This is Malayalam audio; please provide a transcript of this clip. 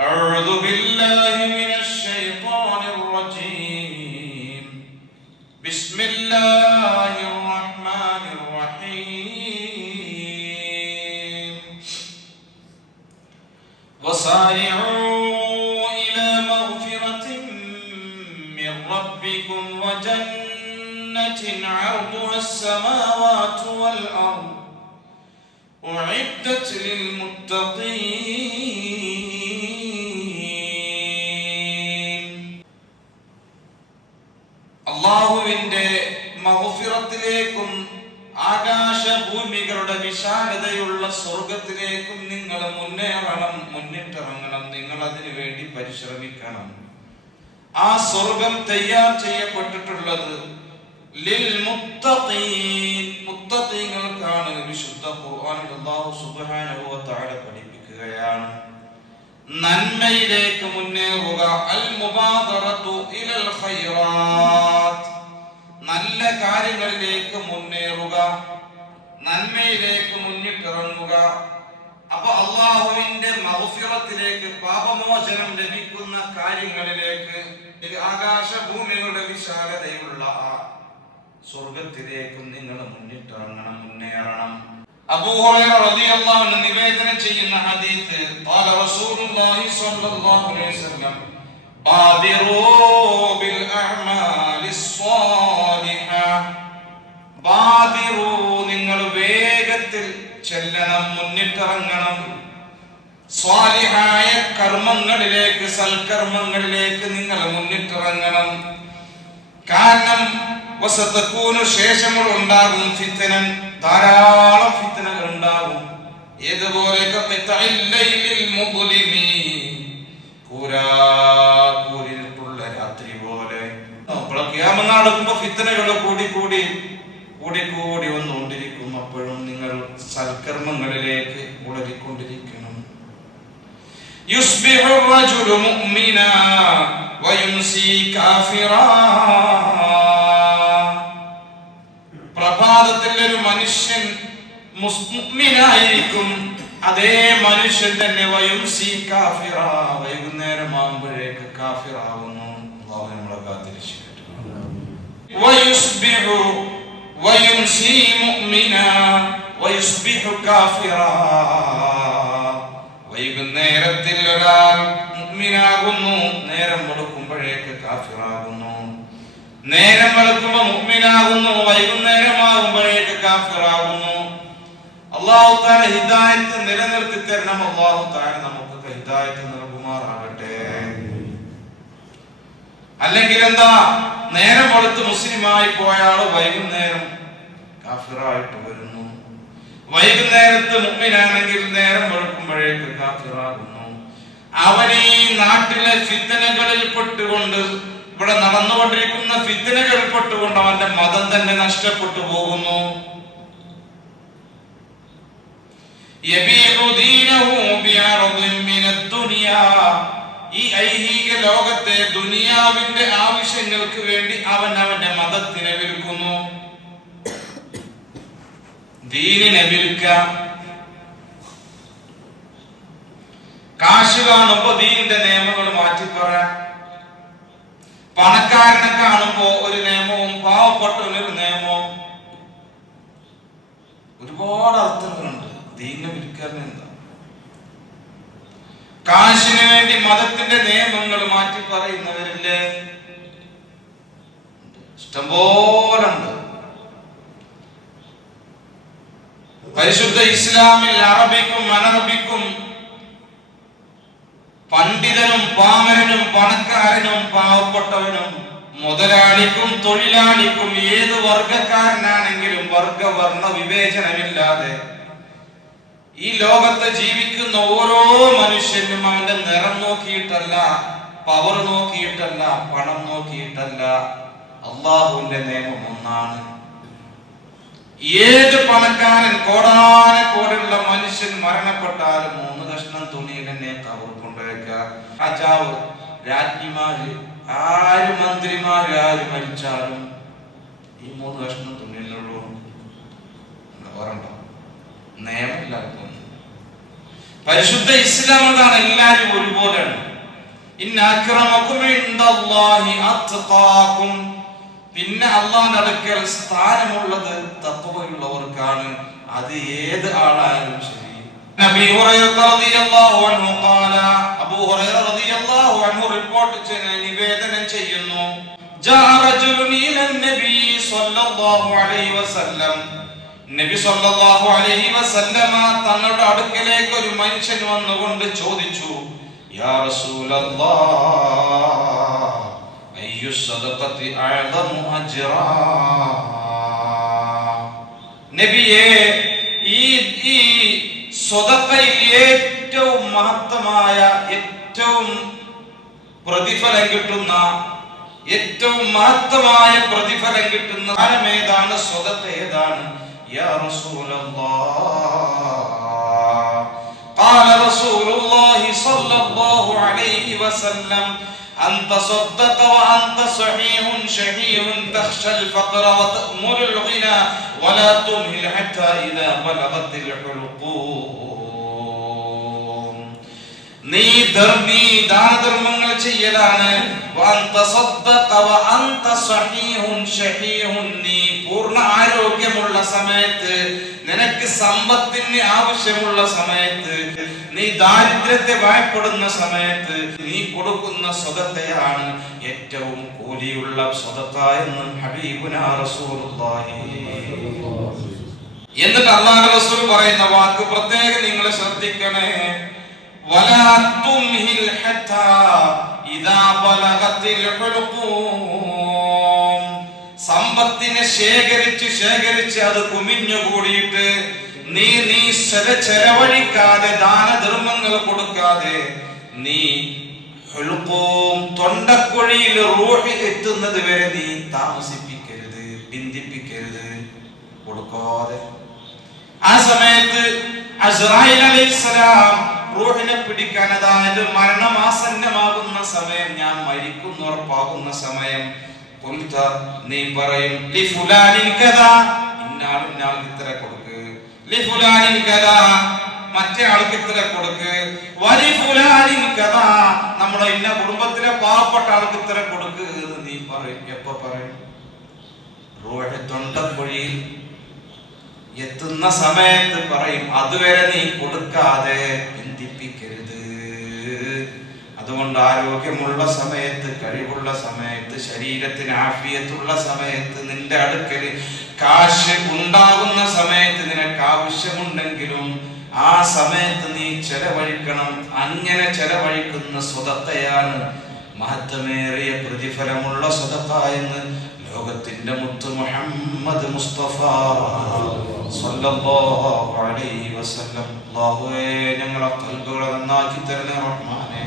أعوذ بالله من الشيطان الرجيم بسم الله الرحمن الرحيم وسارعوا إلى مغفرة من ربكم وجنة عرضها السماوات والأرض أعدت للمتقين. അല്ലാഹുവിന്റെ മഗ്ഫിറത്തിലേക്കും ആകാശഭൂമികളുടെ വിശാലതയുള്ള സ്വർഗത്തിലേക്കും നിങ്ങൾ മുന്നേറണം, മുന്നിട്ടിറങ്ങണം. നിങ്ങൾ അതിനു വേണ്ടി പരിശ്രമിക്കണം. ആ സ്വർഗം തയ്യാർ ചെയ്യപ്പെട്ടിട്ടുള്ളത് ലിൽ മുത്തഖീൻ, മുത്തഖീങ്ങൾക്കാണ്. വിശുദ്ധ ഖുർആനിൽ അല്ലാഹു സുബ്ഹാനഹു വ തആല പഠിപ്പിക്കുകയാണ്, നന്മയിലേക്ക് മുന്നേറുക. അൽ മുബാദറതു ഇലൽ ഖൈറാത്ത്, നല്ല കാര്യങ്ങളിലേക്ക് മുന്നേറുക, നന്മയിലേക്ക് മുന്നിട്ടിറങ്ങുക. അപ്പൊ അല്ലാഹുവിന്റെ മഗ്ഫിറത്തിലേക്ക്, പാപമോചനം ലഭിക്കുന്ന കാര്യങ്ങളിലേക്ക്, ആകാശഭൂമികളുടെ വിശാലതയുള്ള സ്വർഗത്തിലേക്കും നിങ്ങൾ മുന്നിട്ടിറങ്ങണം, മുന്നേറണം. അബൂ ഹുറൈറ റളിയല്ലാഹു അൻഹു നിവേദനം ചെയ്യുന്ന ഹദീസ്, ഖാല റസൂലുള്ളാഹി സ്വല്ലല്ലാഹു അലൈഹി വസല്ലം ബാദിറൂ ബിൽ അഅമാലിസ് സ്വാലിഹ. ബാദിറൂ, നിങ്ങൾ വേഗത്തിൽ ചെല്ലണം, മുന്നിട്ടിറങ്ങണം. സ്വാലിഹായ കർമ്മങ്ങളിലേക്ക്, സൽക്കർമ്മങ്ങളിലേക്ക് നിങ്ങൾ മുന്നിട്ടിറങ്ങണം. കാരണം വസതകൂനു, ശേഷങ്ങൾ ഉണ്ടാകും, ഫിത്നൻ, ധാരാളം ഫിത്നകൾ ഉണ്ടാകും. ഏതുപോലെ കൂരിട്ടുള്ള രാത്രി പോലെ. ഖിയാമത്ത് നടക്കുമ്പോൾ ഫിത്നകൾ കൂടി കൂടി കൂടി കൂടി വന്നുകൊണ്ടിരിക്കും. അപ്പോഴും നിങ്ങൾ സൽക്കർമ്മങ്ങളിലേക്ക് ഉളരിക്കൊണ്ടിരിക്കണം. യുസ്ബിഹു റജുലു മുഅ്മിനാ വയുംസി കാഫിറാ. പ്രഭാതത്തിൽ ഒരു മനുഷ്യൻ മുഅ്മിനായിരിക്കും, അതേ മനുഷ്യൻ തന്നെ വയുംസി കാഫിറാ, വൈകുന്നേരമാകുമ്പോഴേക്ക് കാഫിറാകുന്നു. അല്ലാഹു നമ്മളെ കാത്തിരക്ഷിക്കട്ടെ. വയുസ്ബിഹു വയുംസി മുഅ്മിനാ വയുസ്ബിഹു കാഫിറാ. വൈകുന്നേരത്തിൽ ഒരാൾ മുഅ്മിനാകുന്നു, നേരം വെളുക്കുമ്പോഴേക്ക് കാഫിറാകുന്നു. നേരം വെളുക്കുമ്പോൾ മുഅ്മിനാകുന്നു, വൈകുന്നേരമാകുമ്പോഴേക്ക് കാഫിറാകുന്നു. അല്ലാഹു തആല ഹിദായത്ത് നിലനിർത്തി തരണം. അല്ലാഹു തആല നമുക്ക് ഹിദായത്ത് നൽകുമാറാകട്ടെ. അല്ലെങ്കിൽ എന്താ, നേരം വെളുത്ത് മുസ്ലിമായി പോയാൽ വൈകുന്നേരം കാഫിറായിട്ട് വരുന്നു. വൈകുന്നേരത്ത് മുഅ്മിനാണെങ്കിൽ നേരം വെളുക്കുമ്പോഴേക്ക് കാഫിറാകുന്നു. അവൻ ഈ നാട്ടിലെ ഫിത്നകളിൽ പെട്ടുകൊണ്ട്, ഇവിടെ നടന്നുകൊണ്ടിരിക്കുന്ന ഫിത്നകളിൽ പെട്ടുകൊണ്ട് അവന്റെ മതം തന്നെ നഷ്ടപ്പെട്ടു പോകുന്നു. ഈ ഐഹിക ലോകത്തെ, ദുനിയാവിന്റെ ആവശ്യങ്ങൾക്ക് വേണ്ടി അവൻ അവന്റെ മതത്തിനെ വിൽക്കുന്നു. ദീനിനെ വിൽക്കാം. കാശ് കാണുമ്പോ ദീനിന്റെ നിയമങ്ങൾ മാറ്റി പറയാം. പണക്കാരനെ കാണുമ്പോ ഒരു നിയമവും, പാവപ്പെട്ടവനൊരു നിയമവും. ഒരുപാട് അർത്ഥങ്ങളുണ്ട് ദീനിനെ വിൽക്കാൻ. എന്താ, കാശിന് വേണ്ടി മതത്തിന്റെ നിയമങ്ങൾ മാറ്റി പറയുന്നവരില്ലേ, ഇഷ്ടംപോലുണ്ട്. പരിശുദ്ധ ഇസ്ലാമിൽ അറബിക്കും അനറബിക്കും, പണ്ഡിതനും പാമരനും, പണക്കാരനും പാവപ്പെട്ടവനും, മുതലാളിക്കും തൊഴിലാളിക്കും, ഏത് വർഗക്കാരനാണെങ്കിലും വർഗവർണ്ണ വിവേചനമില്ലാതെ ഈ ലോകത്ത് ജീവിക്കുന്ന ഓരോ മനുഷ്യനും അവന്റെ നിറം നോക്കിയിട്ടല്ല, പവർ നോക്കിയിട്ടല്ല, പണം നോക്കിയിട്ടല്ല, അല്ലാഹുവിന്റെ നിയമം ഒന്നാണ്. ഏത് പണക്കാരൻ, കോടാനക്കോടിയുള്ള മനുഷ്യൻ മരണപ്പെട്ടാലും 3 കഷ്ണം തുണിയിൽ തന്നെ കവർ കൊണ്ടുവയ്ക്കുക. രാജാവ്, രാജ്ഞിമാര്, ആര് മന്ത്രിമാര്, ആര് മരിച്ചാലും ഈ 3 കഷ്ണം തുണിയിലുള്ളൂ. നിയമമില്ലാത്ത പരിശുദ്ധ ഇസ്ലാം എന്താണ്? എല്ലാവരും ഒരുപോലെയാണ്. ഇന്ന അക്രമകും ഇൻദല്ലാഹി അത്ഖാകും. പിന്നെ അല്ലാഹുവിന്റെ അടുക്കൽ സ്ഥാനമുള്ളത് തഖ്വയുള്ളവർക്കാണ്. അത് ഏത് ആളായാലും ശരി. നബി ഹുറൈറ റളിയല്ലാഹു അൻഹു ഖാല, അബൂ ഹുറൈറ റളിയല്ലാഹു അൻഹു റിപ്പോർട്ട് നിവേദനം ചെയ്യുന്നു, ജാ റജുലുൻ ഇലൻ നബി സ്വല്ലല്ലാഹു അലൈഹി വസല്ലം. നബി സ്വല്ലല്ലാഹു അലൈഹി വസല്ലമ തങ്ങളുടെ അടുക്കലേക്ക് ഒരു മനുഷ്യൻ വന്നുകൊണ്ട് ചോദിച്ചു, യാ റസൂലല്ലാഹ് അയ്യു സദഖത്തി അഅദമു അജ്റാ. നബിയേ, ഈ സദഖയിൽ ഏറ്റവും മഹത്തമായ, ഏറ്റവും പ്രതിഫലം കിട്ടുന്ന, ഏറ്റവും മഹത്തമായ പ്രതിഫലം കിട്ടുന്ന കാര്യം ഏതാണ്? സദഖ ഏതാണ്? യാ റസൂലല്ലാഹ്. ഖാല റസൂലുള്ളാഹി സ്വല്ലല്ലാഹു അലൈഹി വസല്ലം, أنت صدق وأنت صحيح شحيح تخشى الفقر وتأمل الغنى ولا تمهل حتى إذا بلغت الحلقوم. നീ ദാനധർമ്മങ്ങൾ ചെയ്യലാണ്. നീ പൂർണ്ണ ആരോഗ്യമുള്ള സമയത്ത്, നിനക്ക് സമ്പത്തിന് ആവശ്യമുള്ള സമയത്ത്, നീ ദാരിദ്ര്യത്തെ ഭയപ്പെടുന്ന സമയത്ത് നീ കൊടുക്കുന്ന സ്വതക്കയാണ് ഏറ്റവും കൂലിയുള്ള സ്വതക്ക എന്ന് ഹബീബുനാ റസൂലുള്ളാഹി. എന്നിട്ട് അല്ലാഹുവിന്റെ റസൂൽ പറയുന്ന വാക്ക് പ്രത്യേകം നിങ്ങൾ ശ്രദ്ധിക്കണേ, വലാ തുംഹിൽ ഹത്താ ഇദാ ബലഗത്തിൽ ഹുൽഖൂം. സമ്പത്തിനെ ശേഖരിച്ച് അത് കുമിഞ്ഞുകൂടിയിട്ട് നീ ചെലവഴിക്കാതെ, ദാനധർമ്മങ്ങൾ കൊടുക്കാതെ, നീ ഹുൽഖൂം തൊണ്ടക്കുഴിയിൽ റൂഹ് എത്തുന്നത് വരെ നീ താമസിപ്പിക്കരുത്, ബന്ധിപ്പിക്കരുത്, കൊടുക്കാതെ. ആ സമയത്ത് അസ്റായീൽ അലൈഹിസ്സലാം റൂഹിനെ പിടിക്കാൻ, അതായത് മരണമാസന്നമാകുന്ന സമയം, ഞാൻ മരിക്കുന്നു ഉറപ്പാകുന്ന സമയം, നീ പറയും ലി ഫുലാനിൻ കദാ, ഇന്നാൾക്ക് ഇത്ര കൊടുക്ക്, ലി ഫുലാനിൻ കദാ, മറ്റേ ആൾക്ക് ഇത്ര കൊടുക്ക്, വലി ഫുലാനിൻ കദാ, നമ്മുടെ ഇന്ന കുടുംബത്തിലെ പാവപ്പെട്ട ആൾക്ക് ഇത്ര കൊടുക്ക് എന്ന് നീ പറയും. എപ്പോ പറയും? റൂഹ് തൊണ്ടക്കുഴിയിൽ എത്തുന്ന സമയത്ത് പറയും. അതുവരെ നീ കൊടുക്കാതെ ബന്ധിപ്പിക്കരുത്. അതുകൊണ്ട് ആരോഗ്യമുള്ള സമയത്ത്, കഴിവുള്ള സമയത്ത്, ശരീരത്തിന് ആഫിയത്തുള്ള സമയത്ത്, നിന്റെ അടുക്കൽ കാശ് ഉണ്ടാകുന്ന സമയത്ത്, നിനക്ക് ആവശ്യമുണ്ടെങ്കിലും ആ സമയത്ത് നീ ചെലവഴിക്കണം. അങ്ങനെ ചെലവഴിക്കുന്ന സ്വതക്കയാണ് മഹത്വമേറിയ പ്രതിഫലമുള്ള സ്വതക്ക എന്ന് ലോകത്തിന്റെ മുത്ത് മുഹമ്മദ് മുസ്തഫ സ്വല്ലല്ലാഹു അലൈഹി വസല്ലം. അല്ലാഹുവേ, ഞങ്ങളെ ഖൽബുകളെ നന്നാക്കി തരണേ റഹ്മാനേ.